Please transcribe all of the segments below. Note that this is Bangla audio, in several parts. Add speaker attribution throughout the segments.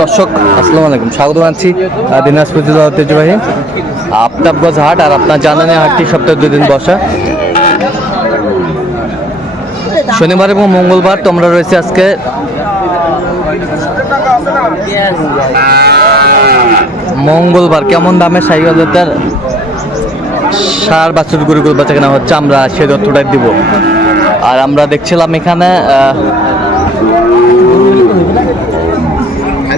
Speaker 1: দর্শক, আসসালামু আলাইকুম। স্বাগত জানাচ্ছি দিনাজপুর জেলা ঐতিহ্যবাহী আফতাবগঞ্জ হাট আর আপনার জানেন হাটটি সপ্তাহে দুদিন বসা। শনিবার এবং মঙ্গলবার তোমরা রয়েছে আজকে। মঙ্গলবার কেমন দামে সাইকেলের সার, বাছুর, গরুগুলো বেচা কেনা হচ্ছে, আমরা সে তথ্যটাই দিব। আর আমরা দেখছিলাম এখানে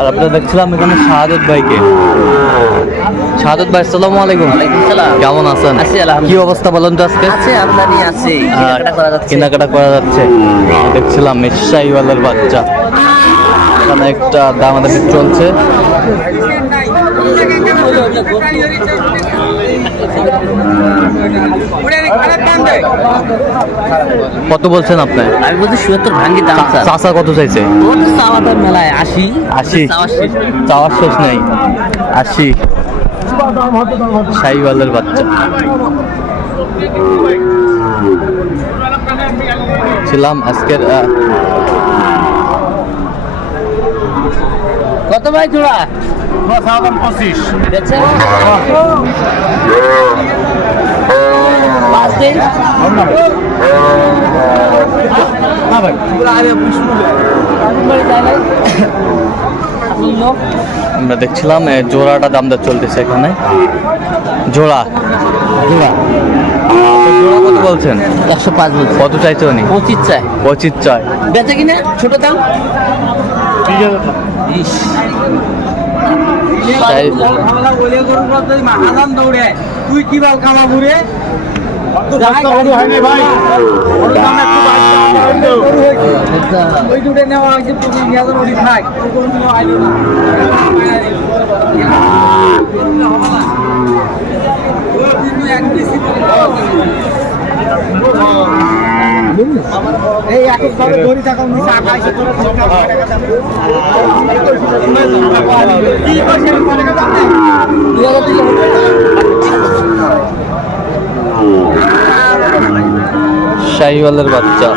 Speaker 1: আর আপনারা দেখছিলাম এখানে শাহাদত ভাইকে। শাহাদত ভাই আসসালামু আলাইকুম। কেমন আছেন? কি অবস্থা বলেন তো আজকে?
Speaker 2: আছে আমদানি আছে। কেনাকাটা করা যাচ্ছে।
Speaker 1: দেখছিলাম শাহিওয়ালার বাচ্চা। এখানে একটা দামাদামি চলছে। কত বলছেন আপনি?
Speaker 2: আমি বলছি সুয়াত্তর ভাঙ্গি দাম স্যার।
Speaker 1: চাষা কত চাইছে?
Speaker 2: তো মেলায় আশি।
Speaker 1: আশি?
Speaker 2: চাওয়া
Speaker 1: চাওয়ার শেষ নেই। আশি। শাহিওয়ালের বাচ্চা। ছিলাম আজকের
Speaker 2: কত ভাই জোড়া দেখছে পাঁচ দিন
Speaker 1: আমরা দেখছিলাম জোড়াটা দাম দর চলতেছে এখানে। জোড়া। জোড়া। জোড়া কত বলছেন?
Speaker 2: একশো পাঁচ বলছে।
Speaker 1: কত চাইছে উনি?
Speaker 2: পঁচিশ চাই।
Speaker 1: পঁচিশ চাই।
Speaker 2: বেচে কিনা? ছোট দাম? ইস।
Speaker 1: তাই-
Speaker 3: তুই কি বাল কামা ঘুরে ওই দুটো নেওয়া হয়েছে পঁচিশ হাজার ওটি থাক কোনো আইলো না এই এক ভাবে ধরি থাকা নিচে আকাশে হাজার
Speaker 1: শাহিওয়ালের বাচ্চা।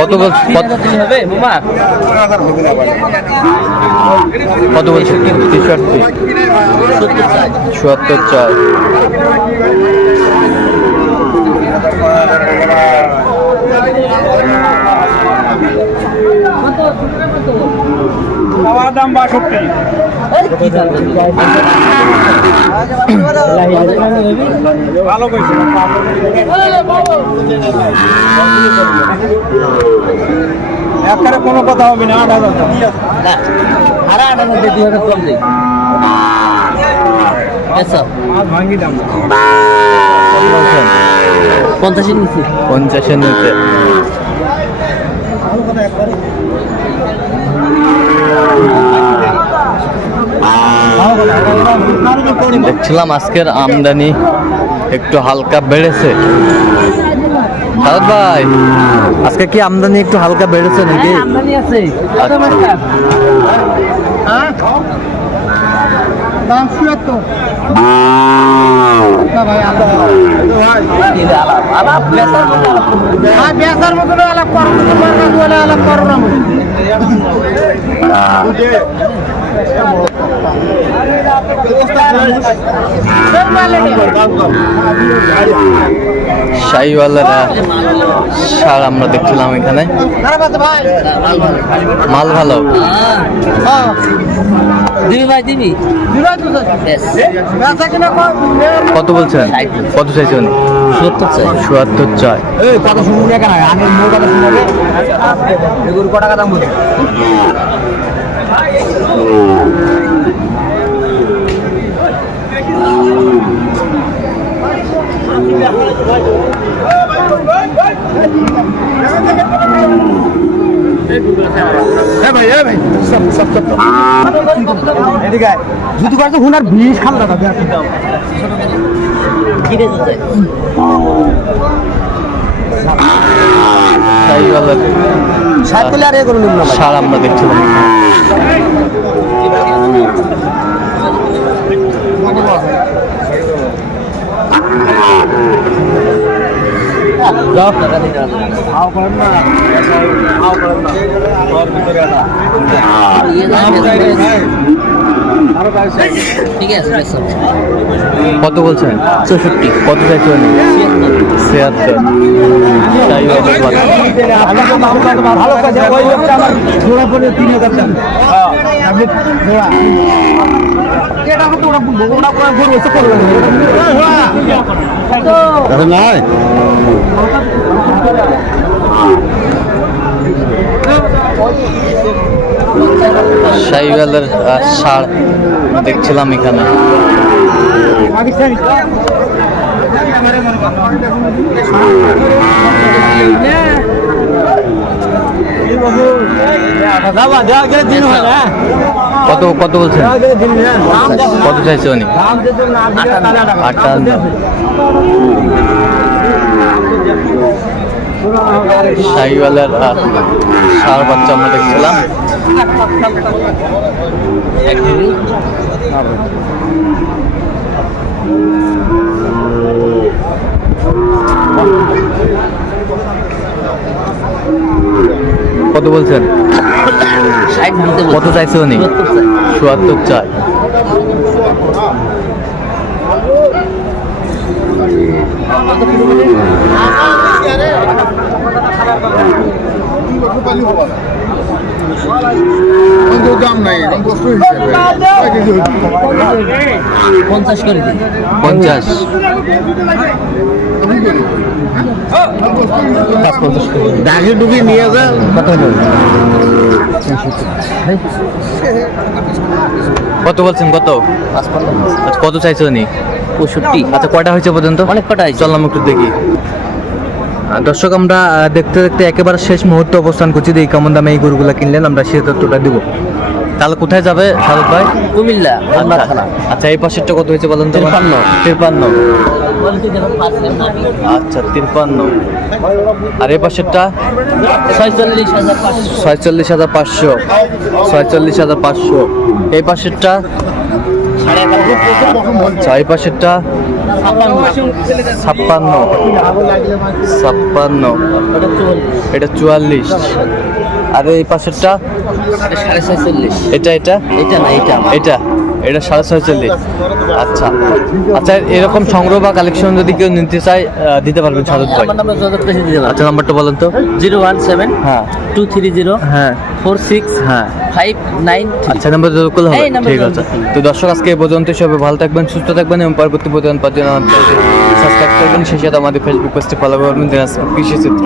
Speaker 1: কত বল
Speaker 2: তিন
Speaker 1: কত-
Speaker 2: হবে?
Speaker 1: কত বলছে তেষট্টি। চুয়াত্তর চার।
Speaker 3: খাওয়ার দাম বাষট্টি। ভালো কইছে একবারে কোনো কথা হবে না আট হাজার।
Speaker 2: আরে আটার মধ্যে দুই হাজার কম দিই।
Speaker 3: ভাঙ্গি দাম
Speaker 2: পঞ্চাশের নিচে।
Speaker 1: পঞ্চাশের নিচে। দেখছিলাম আজকের আমদানি একটু হালকা বেড়েছে। দাউদ ভাই আজকে কি আমদানি একটু হালকা বেড়েছে নাকি?
Speaker 2: কত
Speaker 1: আচ্ছা।
Speaker 2: আলাপ
Speaker 3: করো না
Speaker 1: শাহিওয়ালারা সার আমরা দেখছিলাম এখানে। মাল ভালো।
Speaker 2: হ্যাঁ।
Speaker 1: কত বলছেন? কত চাইছে উনি
Speaker 2: সত্তর চাই।
Speaker 1: চুয়াত্তর চায়
Speaker 3: কথা শুনুন কেন? আমি কথা শুনবে। কটা কথা বলছে? যদি করতে হুনার বিষ খাম দাদা
Speaker 2: কিনে যেতে
Speaker 1: শাহিওয়ালের
Speaker 3: সাত তুলে আর এ
Speaker 2: ঠিক আছে।
Speaker 1: কত বলছেন? চৌষট্টি। কত চাইছেন ছিয়াত্তর। শাহিওয়ালের
Speaker 3: ভালো। জোড়া পড়ে তিন হাজার টাকা
Speaker 1: নয় আহ, সার দেখছিলাম এখানে। কত কত
Speaker 3: না
Speaker 1: কত চাইছে উনি? আটান্ন। শাহিওয়ালের আহ, সার বাচ্চা আমরা দেখছিলাম। কত বলছেন? কত চাইছে উনি? চুয়াত্তর চাই।
Speaker 4: দাম নাই এখন হিসেবে?
Speaker 2: পঞ্চাশ করে দিন
Speaker 1: পঞ্চাশ।
Speaker 3: ডুবি নিয়ে যা কত
Speaker 1: কত বলছেন কত? আচ্ছা, কত চাইছে নি
Speaker 2: পঁয়ষট্টি।
Speaker 1: আচ্ছা কটা হয়েছে পর্যন্ত?
Speaker 2: অনেক কটা।
Speaker 1: চললাম একটু দেখি। দর্শক আমরা দেখতে দেখতে একেবারে শেষ মুহূর্তে অবস্থান করছি। যে এই কেমন দামে এই গরুগুলা কিনলেন আমরা সে তথ্যটা দিব। তাহলে কোথায় যাবে শারদ ভাই?
Speaker 2: কুমিল্লা
Speaker 1: আচ্ছা,
Speaker 2: থানা
Speaker 1: আচ্ছা এই পাশেরটা কত হয়েছে বলেন তো?
Speaker 2: তিরপান্ন।
Speaker 1: তিরপান্ন। আচ্ছা তিরপান্ন। আর এই পাশেরটা?
Speaker 2: ছয়চল্লিশ হাজার পাঁচশো।
Speaker 1: ছয়চল্লিশ হাজার পাঁচশো। ছয়চল্লিশ হাজার পাঁচশো। এই পাশেরটা?
Speaker 2: এগারো
Speaker 1: আচ্ছা পাশেরটা? ছাপ্পান্ন। ছাপ্পান্ন। এটা চুয়াল্লিশ। আর এই পাশেরটা?
Speaker 2: সাড়ে ছয়চল্লিশ।
Speaker 1: এটা এটা?
Speaker 2: এটা না এটা
Speaker 1: এটা এটা সাড়ে ছয়চল্লিশ। আচ্ছা। আচ্ছা এরকম সংগ্রহ বা কালেকশন যদি কেউ নিতে চায় দিতে পারবেন সারদ ভাই। আচ্ছা নাম্বারটা বলেন তো।
Speaker 2: জিরো ওয়ান সেভেন
Speaker 1: হ্যাঁ।
Speaker 2: টু থ্রি জিরো
Speaker 1: হ্যাঁ।
Speaker 2: ফোর সিক্স
Speaker 1: হ্যাঁ।
Speaker 2: ফাইভ নাইন
Speaker 1: আচ্ছা নাম্বার যোগ করলে হবে। ঠিক আছে। তো দর্শক আজকে এই পর্যন্ত সবাই ভালো থাকবেন সুস্থ থাকবেন এবং পরবর্তী পর্যন্ত সাবস্ক্রাইব করবেন। সেই সাথে আমাদের ফেসবুক পেজটি ফলো করবেন দিনাজপুর কৃষি চিত্র